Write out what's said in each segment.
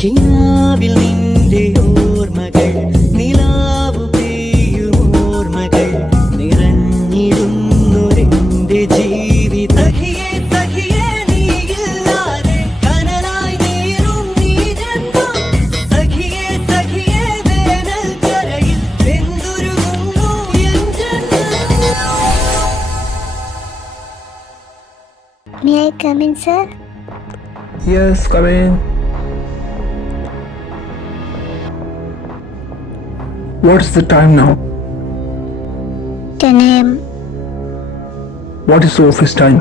കിനാവിൽ നിന്റെ ഓർമ്മകൾ നിലാവു പെയ്യുമോർമ്മകൾ നിറഞ്ഞിടുന്നൊരെന്റെ ജീവിത May I come in, sir? Yes, come in. What's the time now? 10 a.m. What is the office time?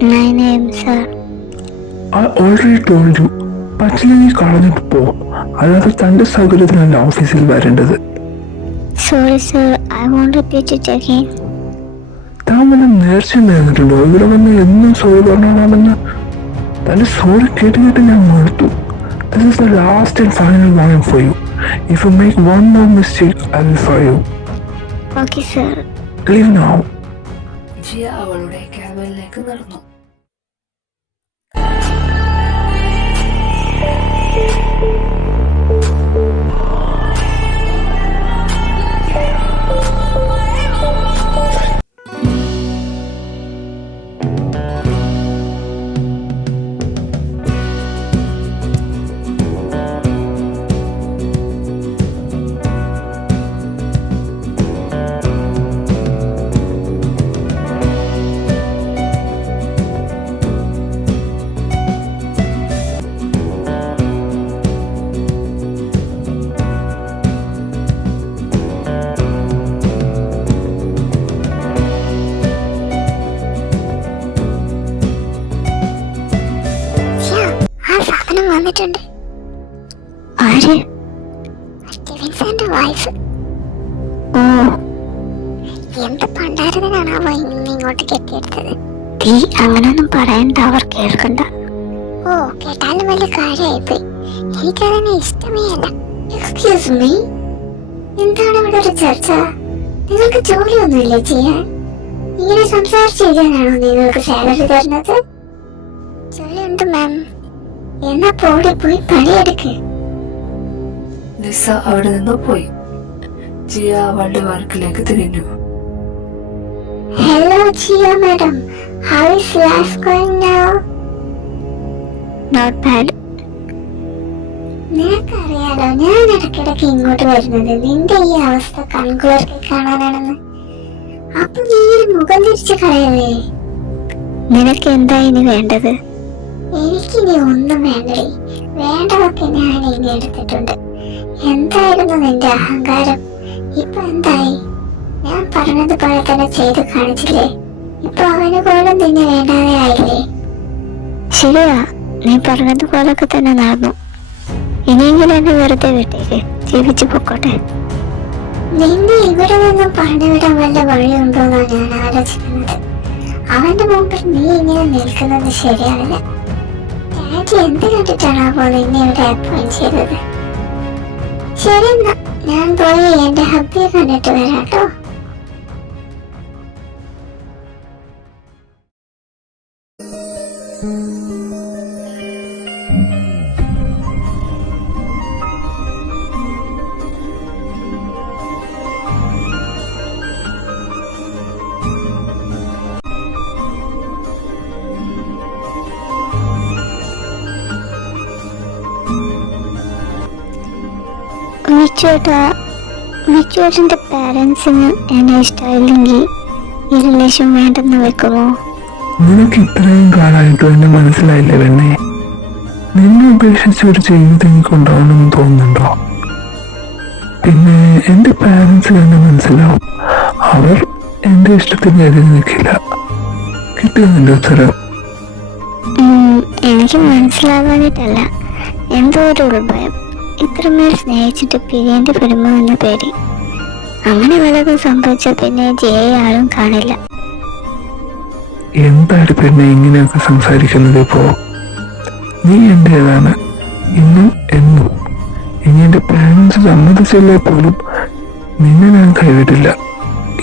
9 a.m., sir. I already told you. പറ്റില്ലെങ്കിൽ കളഞ്ഞിട്ട് പോ. അല്ലാതെ തന്റെ സൗകര്യത്തിനല്ല ഓഫീസിൽ വരേണ്ടത്. Sorry, sir. I won't repeat it again. താൻ വല്ല നേർച്ച നേർന്നിട്ടുണ്ടോ? ഇവിടെ വന്ന് എന്നും സോറി പറഞ്ഞോളാമെന്ന്. തന്റെ സോറി കേട്ട് ഞാൻ മടുത്തു. This is the last and final warning for you. If you make one more mistake, I will fire you. Okay, sir. Leave now. Jiya അവളുടെ ക്യാബിനിലേക്ക് നടന്നു. വന്നിട്ടുണ്ട്. ആര്? സ്റ്റീവൻസന്റെ വൈഫ്. ഓ, എന്ത് പണ്ടാരതിനാണാവോ ഇങ്ങോട്ട് കെട്ടിയെടുത്തത്? തീ അങ്ങനൊന്നും പറയണ്ട, അവർ കേൾക്കണ്ട. ഓ, കേട്ടാലും വലിയ കാര്യമായിപ്പോയി. എനിക്കതിനെ ഇഷ്ടമേ അല്ല. എക്സ്ക്യൂസ് മീ, എന്താണ് ഇവിടെ ഒരു ചർച്ച? നിങ്ങൾക്ക് ജോലിയൊന്നുമില്ലേ ചെയ്യാൻ? ഇങ്ങനെ സംസാരിച്ചു ചെയ്യാനാണോ നിങ്ങൾക്ക് സാലറി തരുന്നത്? ജോലിയുണ്ട് മാം. എന്നാ പോയി പണിയെടുക്ക്. ലിസ അവിടെ നിന്ന് പോയി. ജിയ അവളുടെ വർക്കിലേക്ക് തിരിഞ്ഞു. Hello Jia madam, how is life going now? Not bad. നിനക്കറിയാലോ ഞാൻ ഇടയ്ക്കിടയ്ക്ക് ഇങ്ങോട്ട് വരുന്നത് നിന്റെ ഈ അവസ്ഥ കൺകുളിർക്കി കാണാനാണെന്ന്. അപ്പൊ നീ മുഖം തിരിച്ചു കളയല്ലേ? നിനക്ക് എന്താ ഇനി വേണ്ടത്? എനിക്കിനി ഒന്നും വേണ്ടേ. വേണ്ടതൊക്കെ ഞാൻ ഇനി എടുത്തിട്ടുണ്ട്. എന്തായിരുന്നു നിന്റെ അഹങ്കാരം? ഇപ്പൊ എന്തായി? ഞാൻ പറഞ്ഞതുപോലെ തന്നെ ചെയ്ത് കാണിച്ചില്ലേ? ഇപ്പൊ അവന് പോലും നിന്നെ വേണ്ടാതെ ആയില്ലേ? ശരിയാ, നീ പറഞ്ഞതുപോലൊക്കെ തന്നെ നടന്നു. ഇനിയെങ്കിലും എന്നെ വെറുതെ വിട്ടേക്ക്, ജീവിച്ചു പൊക്കോട്ടെ. നിന്നെ ഇവിടെ നിന്നും പറഞ്ഞുവിടാൻ വല്ല വഴിയുണ്ടോന്നാ ഞാൻ ആലോചിക്കുന്നത്. അവന്റെ മുമ്പിൽ നീ ഇങ്ങനെ നിൽക്കുന്നത് ശരിയാവില്ല. ഡാഡി എന്ത് കണ്ടിട്ടാണോ നിന്നെ ഇവിടെ അപ്പോയിന്റ് ചെയ്തത്? ശരി എന്നാ ഞാൻ പോയി എന്റെ ഹബ്ബിയെ കണ്ടിട്ട് വരാട്ടോ. വിച്ചുവേട്ടൻ്റെ പാരൻസിന് എന്നെ ഇഷ്ടമായില്ലെങ്കിൽ ഈ റിലേഷൻ വേണ്ടെന്ന് വെക്കുമോ? നിനക്ക് ഇത്രയും കാലമായിട്ടും എന്നെ മനസ്സിലായില്ലേ പെണ്ണെ? നിന്നെ ഉപേക്ഷിച്ച് ഒരു ജീവിതം എനിക്കുണ്ടാവണമെന്ന് തോന്നുന്നുണ്ടോ? പിന്നെ എന്റെ പാരൻസിന് എന്നെ മനസ്സിലാവും. അവർ എന്റെ ഇഷ്ടത്തിന് എതിരെ നിൽക്കില്ല. കിട്ടുക നിന്റെ ഉത്തരം? എനിക്ക് മനസ്സിലാവാനിട്ടല്ല, എന്തോ ഒരു ഉൾഭയം. ഇത്രമേൽ സ്നേഹിച്ചിട്ട് പിരിയേണ്ടി വരുമോ എന്ന പേടി. അങ്ങനെ വല്ലതും സംഭവിച്ച പിന്നെ ജയ ആരും കാണില്ല. എന്താണ് പിന്നെ ഇങ്ങനെയൊക്കെ സംസാരിക്കുന്നത്? ഇപ്പോ നീ എന്റേതാണ് ഇന്നും എന്നും. ഇനി എന്റെ പാരൻസ് സമ്മതിച്ചല്ലേ പോലും നിന്നെ ഞാൻ കൈവിടില്ല.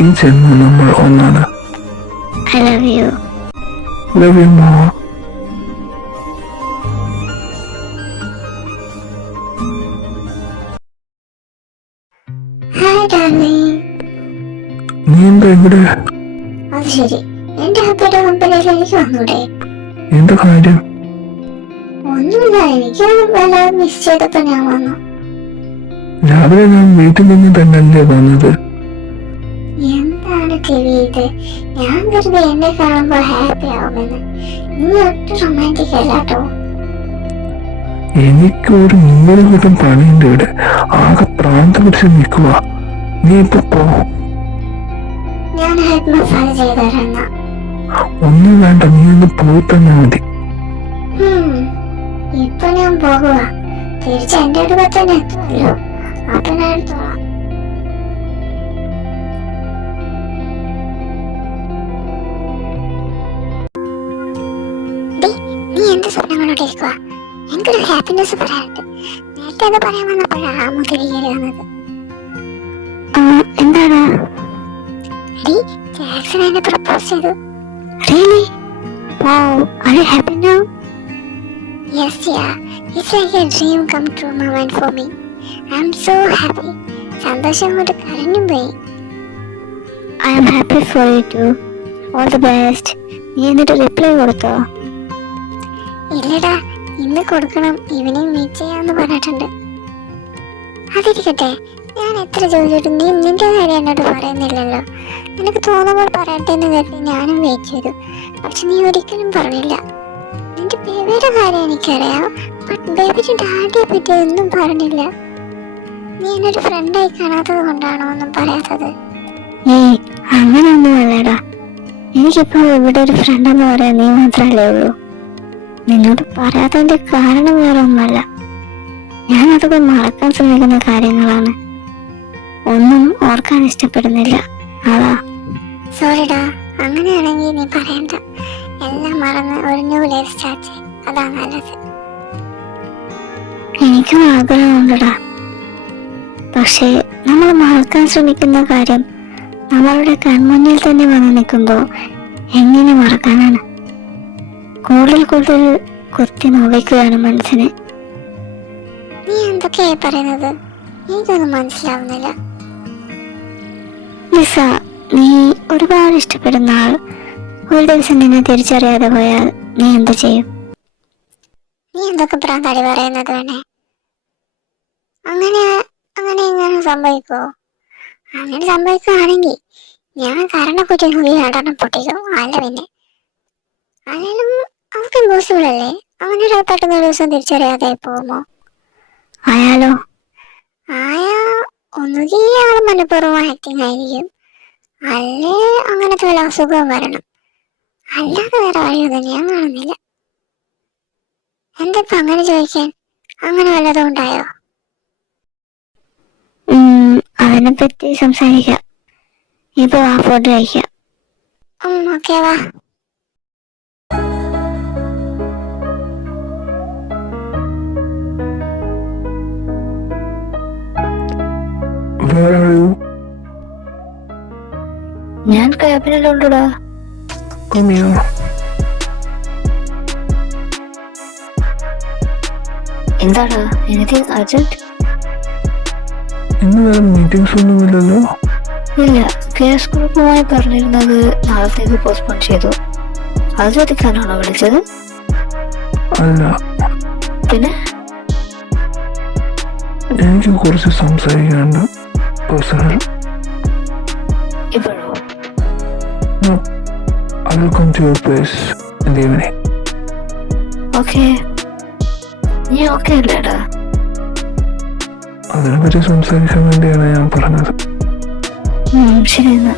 ഈ ജന്മം നമ്മൾ ഒന്നാണ്. I love you. Love you more. എവിടെ? അത് ശരി, എന്റെ ഹാപ്പിയുടെ കമ്പനിയിൽ എനിക്ക് വന്നൂടെ? എന്താ കാര്യം? ഒന്നുമില്ല, എനിക്ക് വല്ലാതെ മിസ് ചെയ്തപ്പോ ഞാൻ വന്നു. രാവിലെ ഞാൻ വീട്ടിൽ നിന്ന് തന്നെയല്ലേ വന്നത്. എന്താണ് ടിവി ഇത്? ഞാൻ വെറുതെ എന്നെ കാണുമ്പോ ഹാപ്പി ആവുമെന്ന്. നീ ഒട്ടും റൊമാൻറ്റിക് അല്ലാട്ടോ. എനിക്ക് ഒരു 100 കൂട്ടം പണിയുണ്ട് ഇവിടെ. ആകെ പ്രാന്ത് പിടിച്ച് നിൽക്കുക. നീ ഇപ്പൊ പോ. ഞാൻ ഹെഡ് മസാജ് ചെയ്തരാ. ഒന്നും വേണ്ട, നീ ഒന്ന് പോയി തന്നെ മതി. ഇപ്പൊ ഞാൻ പോകുക. തിരിച്ച് എന്റെ അടുത്ത് തന്നെ എത്തുമല്ലോ. അപ്പൊ ഞാൻ എടുത്തോളാം. നീ എന്ത് സ്വപ്നങ്ങളോടെ ഇരിക്കുക? എനിക്കൊരു ഹാപ്പിനെസ് പറയാനുണ്ട്. നേരത്തെ അത് പറയാൻ വന്നപ്പോഴാണ് ആ മുതിരികേറി വന്നത്. എന്താണ്? ജാക്സൺ എന്നെ പ്രപ്പോസ് ചെയ്തു. Really? Wow, are you happy now? Yes, yeah. It's like a dream come true moment for me. I'm so happy. സന്തോഷം കൊണ്ട് കരഞ്ഞു പോയി. I am happy for you too. All the best. നീ എന്നിട്ട് reply കൊടുത്തോ? ഇല്ലടാ, ഇന്ന് കൊടുക്കണം. ഈവനിങ് മീറ്റ് ചെയ്യാന്ന് പറഞ്ഞിട്ടുണ്ട്. അതിരിക്കട്ടെ, ഞാൻ എത്ര ചോദിച്ചിട്ടും നീ നിന്റെ കാര്യം എന്നോട് പറയുന്നില്ലല്ലോ. നിനക്ക് തോന്നുമ്പോൾ പറയട്ടെ എന്ന് കരുതി ഞാനും വെയിറ്റ് ചെയ്തു. പക്ഷെ നീ ഒരിക്കലും പറഞ്ഞില്ല. നിന്റെ ബേബിയുടെ കാര്യം എനിക്കറിയാം, ബട്ട് ബേബിയുടെ ഡാഡിയെ പറ്റി ഒന്നും പറഞ്ഞില്ല. നീ എന്നൊരു ഫ്രണ്ടായി കാണാത്തത് കൊണ്ടാണോ ഒന്നും പറയാത്തത്? അങ്ങനെയൊന്നും അല്ലടാ. എനിക്കിപ്പോ ഇവിടെ ഒരു ഫ്രണ്ടെന്ന് പറയാൻ നീ മാത്രമല്ലേ ഉള്ളൂ. നിന്നോട് പറയാത്തതിന്റെ കാരണം വേറെ ഒന്നുമല്ല. ഞാൻ അതൊക്കെ മറക്കാൻ ശ്രമിക്കുന്ന കാര്യങ്ങളാണ്. ഒന്നും ഓർക്കാൻ ഇഷ്ടപ്പെടുന്നില്ല, അതാ. സോറിടാ, അങ്ങനെയാണെങ്കിൽ നീ പറയണ്ട. എല്ലാം മറന്ന് ഒരു ന്യൂ ലൈഫ് സ്റ്റാർട്ട് ചെയ്യും, അതാ നല്ലത്. എനിക്കും ആഗ്രഹമുണ്ടടാ. പക്ഷേ നമ്മൾ മറക്കാൻ ശ്രമിക്കുന്ന കാര്യം നമ്മളുടെ കൺമുന്നിൽ തന്നെ വന്ന് നിൽക്കുമ്പോൾ എങ്ങനെ മറക്കാനാണ്? കൂടുതൽ കൂടുതൽ കുത്തി നോവിക്കുകയാണ് മനസ്സിനെ. നീ എന്തൊക്കെയായി പറയുന്നത്? എനിക്കൊന്നും മനസ്സിലാവുന്നില്ല. നിസ, നീ ഒരുപാട് ഇഷ്ടപ്പെടുന്ന ആൾ ഒരു ദിവസം നിന്നെ തിരിച്ചറിയാതെ പോയാൽ നീ എന്ത് ചെയ്യും? നീ എന്തൊക്കെ പ്രാന്താടി പറയുന്നത് വേണേ? അങ്ങനെ സംഭവിക്കോ? അങ്ങനെ സംഭവിക്കുകയാണെങ്കിൽ ഞാൻ കരണക്കുറ്റി വീടണം പൊട്ടിക്കും. അല്ല പിന്നെ അല്ലെങ്കിലും അവർക്ക് ഇമ്പോസിബിൾ അല്ലേ? അങ്ങനെ പെട്ടെന്ന് ഒരു ദിവസം തിരിച്ചറിയാതെ പോകുമോ? ആയാലോ? ഒന്നുകിൽ ആള് മനഃപൂർവ്വം ആക്ടിങ് ആയിരിക്കും, അല്ലേ അങ്ങനത്തെ വല്ല അസുഖവും വരണം. അല്ലാതെ വേറെ വഴിയൊന്നും ഞാൻ കാണുന്നില്ല. എന്തിപ്പോ അങ്ങനെ ചോദിക്കാൻ? അങ്ങനെ വല്ലതും ഉണ്ടായോ? അതിനെ പറ്റി സംസാരിക്കാം. ഇപ്പൊ ആ ഫുഡ് കഴിക്കാം. ഓക്കെ, വാ. ഞാൻ ക്യാബിനിലുണ്ടടാ. എന്താടാ, എനിത്തിങ് അർജന്റ്? ഇന്ന് വേറെ മീറ്റിംഗ്സ് ഒന്നുമില്ലല്ലോ. ഇല്ല, കേസ് ഗ്രൂപ്പുമായി പറഞ്ഞിരുന്നത് നാളത്തേക്ക് പോസ്റ്റ്പോൺ ചെയ്തു. അത് ചോദിക്കാനാണോ വിളിച്ചത്? അല്ല, പിന്നെ എനിക്ക് കുറച്ച് സംസാരിക്കാനുണ്ട്, പേഴ്സണൽ. ഇപ്പോഴോ? No, I will come to your place in the evening. Okay, നീ ഓക്കെ അല്ലേടാ? അതിനെപ്പറ്റി സംസാരിക്കാൻ വേണ്ടിയാണ് ഞാൻ പറഞ്ഞത്. ശരി എന്നാ.